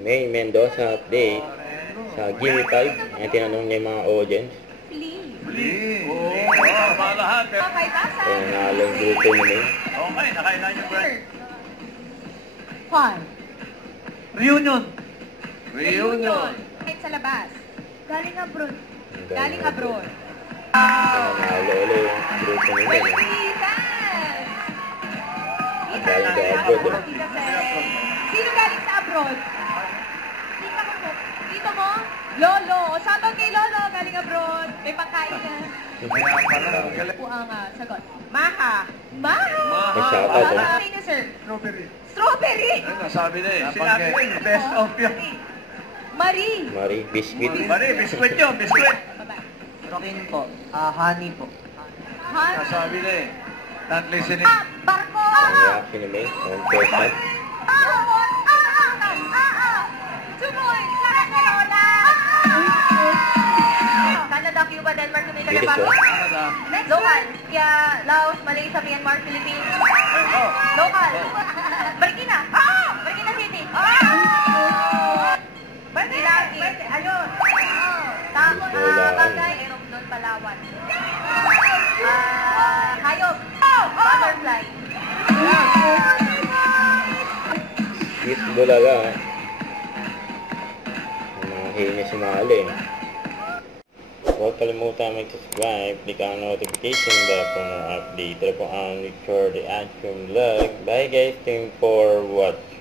May Mendoza update sa Gimme 5. Ang tinanong niya yung mga audience. Tama lahat. Kaya nanalo yung grupo ni May. Okay, nakailan yung break. Juan. Reunion. Kahit sa labas. Galing abroad. Galing abroad. Nanalo ulit yung grupo ni May. Galing sa abroad. Sino galing sa abroad? Tita ko po. Tito mo? Lolo. O sabang kay Lolo, galing abroad. May pangkain na. Po ang sagot. Maha. May shoutout, Ano eh. ang niyo, sir? Strawberry. Ay, nasabi na eh. Sinabi ko yun. Best of yun. Marie. Marie, biscuit. Mari, biskwit yun. Biskwit. Bye-bye. Rokin po. Honey po. Han. Nasabi na eh. Not listening. Barko. Ang reaction ni May. 1 question. Sumoy. Lola. Canada, Cuba, Denmark, Jamaica, Bilis, Nepal. oh. Canada. Local. Laos, Malaysia, Myanmar, Philippines. Local. Marikina. Marikina City. Marikina. Ayun. Bagay. Aeroplane, Palawan. Hayop. Butterfly. Sweet bulaga. Ang mga hinya sumali. Huwag kalimutan mag-subscribe, click ang notification bell for more update. Ito po ang for the Action Vlog. Bye guys, thank you for watching.